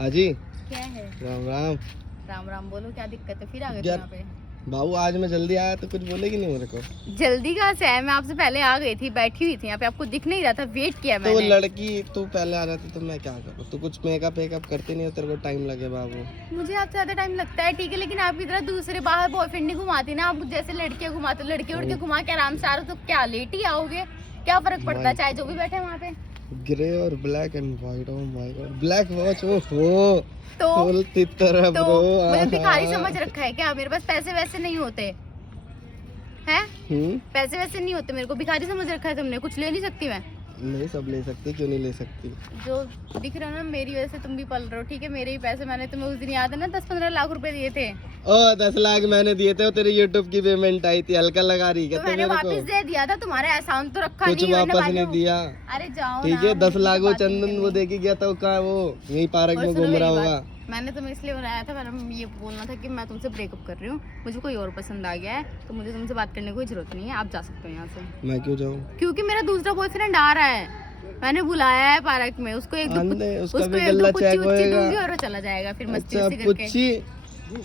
हाँ जी, क्या है? राम राम। राम राम बोलो, क्या दिक्कत है? फिर आ गए यार, यहाँ पे? बाबू आज मैं जल्दी आया तो कुछ बोलेगी नहीं मेरे को? जल्दी कहाँ से है? मैं आपसे पहले आ गई थी, बैठी हुई थी यहाँ पे, आपको दिख नहीं रहा था, वेट किया तो वो मैंने। लड़की तू पहले आ जाती तो मैं क्या करूँ? तू कुछ मेकअप वेकअप करती नहीं हो, तेरे को टाइम लगे बाबू। मुझे आपसे ज्यादा टाइम लगता है, ठीक है, लेकिन आप की तरह दूसरे बाहर बॉयफ्रेंड नहीं घुमाती ना, आप जैसे लड़कियां घुमाते हो, लड़के उड़के घुमा के आराम से आ रहे हो, तो क्या लेट ही आओगे? क्या फर्क पड़ता है, चाहे जो भी बैठे वहाँ पे। ग्रे और black and white, oh my God, black watch, ओहो तो फुल तरह तो ब्रो। मुझे भिखारी समझ रखा है क्या? मेरे पास पैसे वैसे नहीं होते हैं, पैसे वैसे नहीं होते, मेरे को भिखारी समझ रखा है तुमने। कुछ ले नहीं सकती मैं? नहीं, सब ले सकती, क्यों नहीं ले सकती? जो दिख रहा है ना, मेरी वजह से तुम भी पल रहे हो, ठीक है? मेरे ही पैसे, मैंने तुम्हें उस दिन याद है ना 10-15 लाख रुपए दिए थे। ओ 10 लाख मैंने दिए थे, और तेरे यूट्यूब की पेमेंट आई थी, हल्का लगा रही क्या तो तू मैंने मेरे को? वापस दे दिया था, तुम्हारा एहसान तो रखा कुछ नहीं मैंने वापस बाद नहीं में। दिया। अरे जाओ ठीक ना, है, 10 मुझे लाख वो बात नहीं चंदन वो करनी। देके गया था, वो कहाँ वो यही पार्क और में सुनो घूम रहा मेरी होगा। बात, मैंने तुम्हें इसलिए बुलाया था, मैंने ये बोलना था कि मैं तुमसे ब्रेकअप कर रही हूँ, मुझे कोई और पसंद आ गया है, तो मुझे तुमसे बात करने की कोई जरूरत नहीं है, आप जा सकते हो यहाँ से। मैं क्यों जाऊँ? क्योंकि मेरा दूसरा बॉयफ्रेंड आ रहा है, मैंने बुलाया है पार्क में, उसको एक दो आंधे, उसका उसको भी एक गल्ला दो चेक पुच्ची उच्ची होएगा। दूंगी और वो चला जाएगा फिर मस्ती अच्छा वस्ती करके। पुच्ची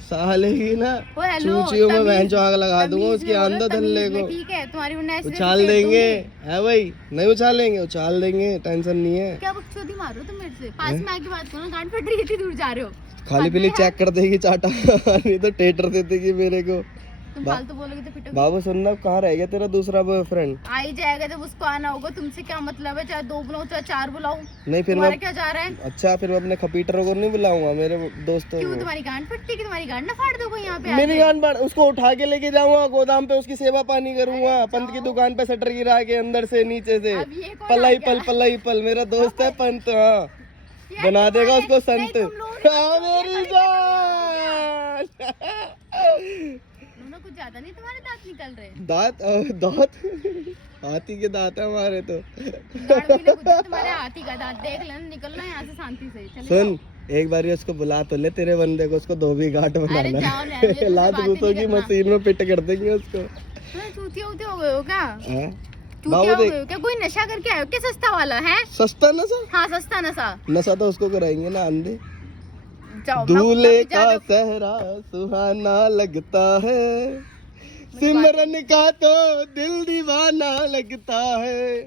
साले की ना, ओ हेलो, चूचियों में तमीज- बहन चो आग लगा दूंगा तमीज उसके में बोलो, अंदर तमीज धल्ले में, को। ठीक है? तुम्हारी वरना ऐसे उछाल फेंक देंगे, दूंगी। है भाई? नहीं उछालेंगे, उछाल देंगे, टेंशन नहीं है। क्या बकचोदी मार रहे हो तुम मेरे से? पास में आके बात करो ना, गांड फट रही है, इतनी दूर जा रहे हो। खाली पीली चेक कर देगी चाटा नहीं तो टेटर दे देगी मेरे को। तुम फालतू बोलोगे तो पिटोगे। बाबू सुनना, कहाँ रह गया तेरा दूसरा बॉयफ्रेंड? आ ही जाएगा जब उसको आना होगा, तुमसे क्या मतलब है? चाहे 2 बुलाऊं चाहे 4 बुलाऊं, नहीं फिर तुम्हारा मैं, क्या जा रहा है? अच्छा फिर मैं अपने खपीटरों को नहीं बुलाऊंगा, मेरे दोस्तों क्यों? को। तुम्हारी गांड फटती कि तुम्हारी गांड ना फाड़ दो कोई यहाँ पे मेरी आके? गान बार उसको उठा के लेके जाऊंगा गोदाम पे, उसकी सेवा पानी करूंगा, पंत की दुकान पे शटर गिरा के अंदर से नीचे से। अब ये कौन आ पलाई गया? पल पलाई पल, मेरा दोस्त है पंत, हाँ यार बना देगा तुम्हारे- उसको नहीं, संत। तुम लोग हाँ मेरी जान। ना, कुछ ज्यादा नहीं तुम्हारे दांत निकल रहे? दांत हाथी के दांत है हमारे तो। गांड भी ना कुछ, तुम्हारे हाथी का दांत देख लेना, निकलना यहाँ से शांति से, चले सुन, जाओ। एक बार उसको बुला तो ले, तेरे बंदे को, उसको धोबी घाट अरे बनाना जाओ ना, मुझे है। तुमसे लात बात ही घुसोगी नहीं करना। मशीन में पिट कर देंगे उसको। चूतिया उतिया हो गए हो क्या? हाँ? चूतिया बाबू हो देख, गए हो क्या? कोई नशा करके आए हो क्या सस्ता वाला है? सस्ता नशा, हाँ सस्ता नशा। नशा तो उसको कराएंगे ना अंधे। जाओ दूल्हे का सहरा सुहाना लगता है, सिमरन का तो दिल दीवाना लगता है।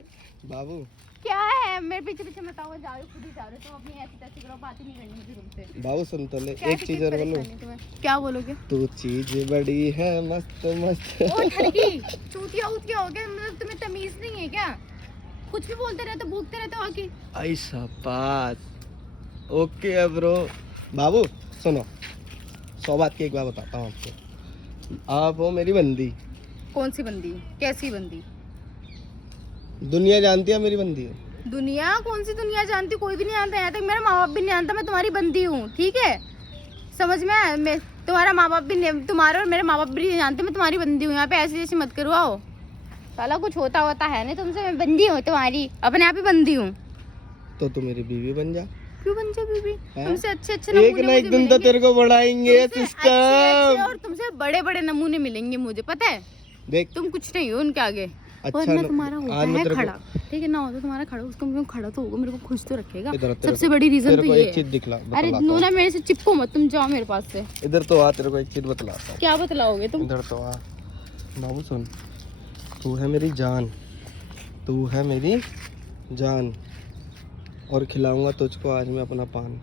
बाबू क्या है? मेरे पीछे पीछे मत आओ, जा रहे हो, खुद ही जा रहे हो, तुम अपनी ऐसी तैसी करो, बात ही नहीं करनी मुझे तुमसे। बाबू सुन तो ले, क्या एक चीज और बोलूं? क्या बोलोगे? तू चीज बड़ी है मस्त मस्त। ओ ठगी, चूतिया उतिया हो गया, मतलब तुम्हें तमीज नहीं है क्या? कुछ भी बोलते रहते हो, भूखते रहते हो आके। ऐसा बात, ओके है ब्रो। बाबू सुनो, 100 बात की एक बात बताता हूँ आपको, आप हो मेरी बंदी। कौन सी बंदी? कैसी बंदी? दुनिया जानती है मेरी बंदी है। दुनिया? कौन सी दुनिया जानती? कोई भी नहीं जानता, यहाँ तक मेरा माँ बाप भी नहीं जानता मैं तुम्हारी बंदी हूँ, ठीक है? समझ में आया? मैं तुम्हारा माँ बाप भी नहीं, तुम्हारे और मेरे माँ बाप भी नहीं जानते मैं तुम्हारी बंदी हूँ। यहाँ पे ऐसी जैसी मत करो आओ, साला कुछ होता है नहीं तुमसे, मैं बंदी हूँ तुम्हारी, अपने आप ही बंदी हूँ। तो तू मेरी बीवी बन जा। क्यों बन जाए बीबी? हैं? तुमसे अच्छे अच्छे एक नमूने ना एक मुझे दिन तो मिलेंगे। तेरे को बढ़ाएंगे तुमसे अच्छे सिस्टम। और तुमसे बड़े बड़े नमूने मिलेंगे मुझे, पता है? देख तुम कुछ नहीं हो उनके आगे। अच्छा वरना न- तुम्हारा होता आज मैं है तेरे को- खड़ा, ठीक है ना? होता तुम्हारा खड़ा, उसका मुझे खड़ा तो होगा, मेरे को खुश तो रखेगा। इधर तेरे सबसे को- बड़ी रीजन तेरे तो को ये एक चीज है। दिखला अरे बतलाता नूना, हूँ। मेरे से चिपको मत, तुम जाओ मेरे पास से। इधर तो आ, तेरे को एक चीज बतलाता हूँ। क्या बतलाओगे तुम? इधर तो आ बाबू, सुन, तू है मेरी जान, तू है मेरी जान, और खिलाऊंगा तुझको आज मैं अपना पान।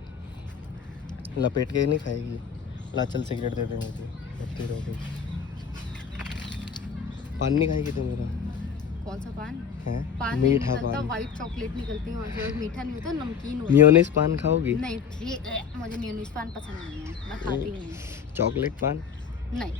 लपेट के नहीं खाएगी, ला चल सिगरेट दे दे मुझे, रखती रहोगी। पान नहीं खाएगी तू मेरा? कौन सा पान? है पान नहीं मीठा निकलता, पान, व्हाइट चॉकलेट निकलती है वहाँ से, और मीठा नहीं होता, नमकीन होता। मियोनीज पान खाओगी? नहीं मुझे मेयोनीज पान पसंद नहीं है, मैं खाती नहीं हूँ। चॉकलेट पान? नहीं,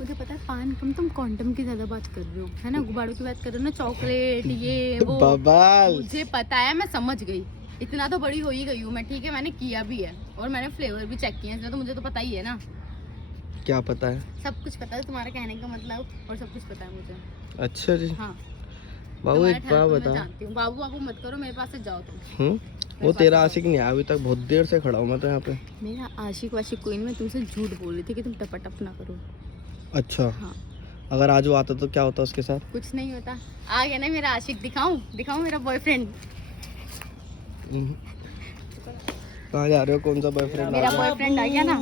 मुझे पता है पान कम, तुम क्वांटम की ज्यादा बात कर रहे हो, है ना? गुब्बारों की बात कर रहे हो ना, चॉकलेट ये वो। बबाल। मुझे पता है, मैं समझ गई, इतना तो बड़ी हो ही गई हूँ मैं, ठीक है? मैंने किया भी है और मैंने फ्लेवर भी चेक किया है, इसलिए तो मुझे तो पता ही है ना। क्या पता है? सब कुछ पता है, तुम्हारा कहने का मतलब, और सब कुछ पता है मुझे। अच्छा जी। हाँ, बाबू तुम्हारा एक बात ठहर तो मैं बता। जानती हूँ। बाबू बाबू मत करो, मेरे पास से जाओ तुम। वो तेरा आशिक नहीं आया अभी तक, बहुत देर से खड़ा हूँ मैं तो यहाँ पे। मेरा आशिक वाशिक कोई नहीं, मैं तुमसे झूठ बोल रही थी कि तुम टपटप ना करो। अच्छा, हाँ, अगर आज वो आता तो क्या होता उसके साथ? कुछ नहीं होता। आ गया ना मेरा आशिक, दिखाऊं दिखाऊं मेरा बॉयफ्रेंड? कहाँ जा रहे हो? कौन सा बॉयफ्रेंड? मेरा बॉयफ्रेंड आ गया ना,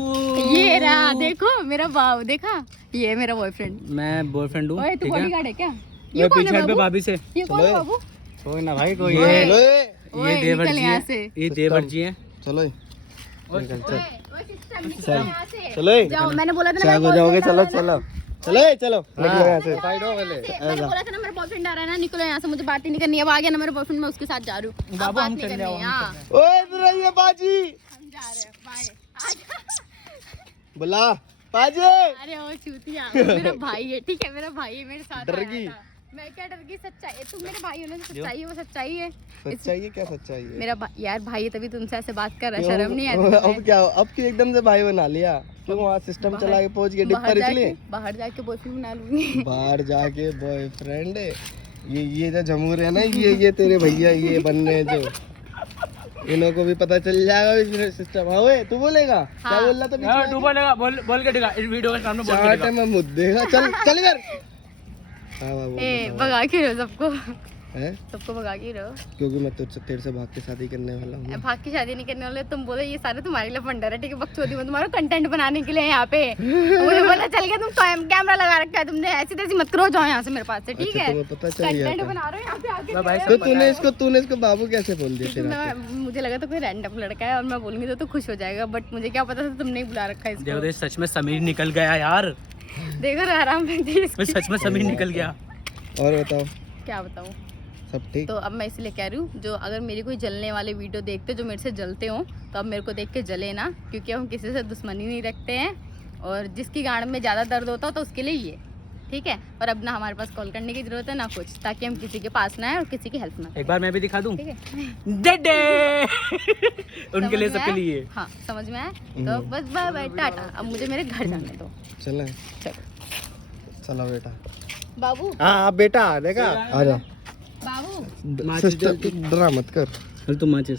ये रहा, देखो मेरा बाबू, देखा, ये मेरा बॉयफ्रेंड। मैं बॉयफ्रेंड हूँ। ओए तू बॉडीगार्ड है क्या? मैं ये कौन पीछे है पे बाबू? भाभी से। ये कौन है बाबू? कोई ना भाई, कोई ओए, ये ओए, देवर निकल जी यहाँ है, से। ये देवर जी है। चलो ओए, निकल, ओए, सिस्टम, निकल चल। यहाँ से। चलो जाओ, मैंने बोला था ना चाक मेरा हो जाओगे। boyfriend चलो आ रहा है ना। चलो चलो निकलो यहाँ से। मैंने बोला था ना मेरा बॉयफ्रेंड आ रहा है ना, निकलो यहाँ से, मुझे बात ही नहीं करनी है। अब आ गया ना मेरा बॉयफ्रेंड, मैं उसके साथ जा रही हूँ। अब बाबू, बात हम नहीं चल करनी जाओ, है, हम हाँ। ओए इधर आइए बाजी। हम जा रहे हैं, बाय। आजा। बुला बाजी। अरे ओ चूतिया, वो मेरा भाई है, ठीक है, मेरा भाई है, मेरे साथ डर आया गई? था। मैं क्या डर गई? सच्चाई, तुम मेरे भाई हो ना, जो सच्चाई है वो सच्चाई है। सच्चाई है? क्या सच्चाई है? मेरा यार भाई है, तभी तुमसे ऐसे बात कर रहा है, क्यों? शर्म नहीं आती अब तुम्हें? क्या? अब क्यों एकदम से भाई बना लिया? क्यों वहाँ सिस्टम बाहर- चला के पहुंच गए डिप पर इसलिए? बाहर जाके बॉयफ्रेंड बना लूंगी। बाहर जाके बॉयफ्रेंड? ये जो जमूर है ना, ये तेरे भैया ये बनने हैं जो, इन्हों को भी पता चल जाएगा सिस्टम। हाँ ओए, तू बोलेगा? क्या हाँ। बोल रहा था बीच में? तू बोलेगा, बोल के दिखा, इस वीडियो के सामने बोल के चाट दिखा। में मुद्देगा। चल चल इधर। हाँ बाबू ए भगा के रहो सबको, है, सबको भगा के रहो। क्योंकि मैं तुझसे तेरे से भाग के शादी करने वाला हूँ। भाग की शादी नहीं करने वाले तुम, बोलो ये सारे तुम्हारे लिए फंडर है, ठीक है, बकचोदी में तुम्हारा कंटेंट बनाने के लिए है यहाँ पे। मुझे पता चल गया तुम कैमरा लगा रखा है तुमने, ऐसी तैसी मत करो, जाओ यहाँ से मेरे पास से, ठीक अच्छा, है? तुम्हें पता चल गया कंटेंट था? बना रहे हो यहाँ पे आके। मैं भाई तो तूने इसको बाबू कैसे बोल दिया क्योंकि तेरा? मुझे लगा तो कोई रैंडम लड़का है और मैं बोलूंगी तो खुश हो जाएगा, बट मुझे क्या पता था तुमने ही बुला रखा है देखो इसको। देख, सच में समीर निकल गया यार। देखो ना, आराम से सच में समीर निकल गया। और बताओ, क्या बताऊँ? सब ठीक? तो अब मैं इसलिए कह रही हूँ, जो अगर मेरी कोई जलने वाले वीडियो देखते जो मेरे से जलते हो, तो अब मेरे को देख के जले ना, क्योंकि हम किसी से दुश्मनी नहीं रखते हैं, और जिसकी गांड में ज़्यादा दर्द होता हो तो उसके लिए ये, ठीक है? और अब ना हमारे पास कॉल करने की जरूरत है ना कुछ, ताकि हम किसी के पास ना आए और किसी की हेल्प ना करें, एक बार मैं भी दिखा दूं? ठीक है? डेडे उनके लिए, समझ में सबके आया? लिए। हाँ, समझ में आया? तो बस बाय बाय, टाटा। अब मुझे मेरे घर जाने दो। चले चलो चलो बेटा। बाबू, हाँ बेटा देखा, आ जा। बाबू, सिस्टर डरा मत कर। चल तुम माचिस।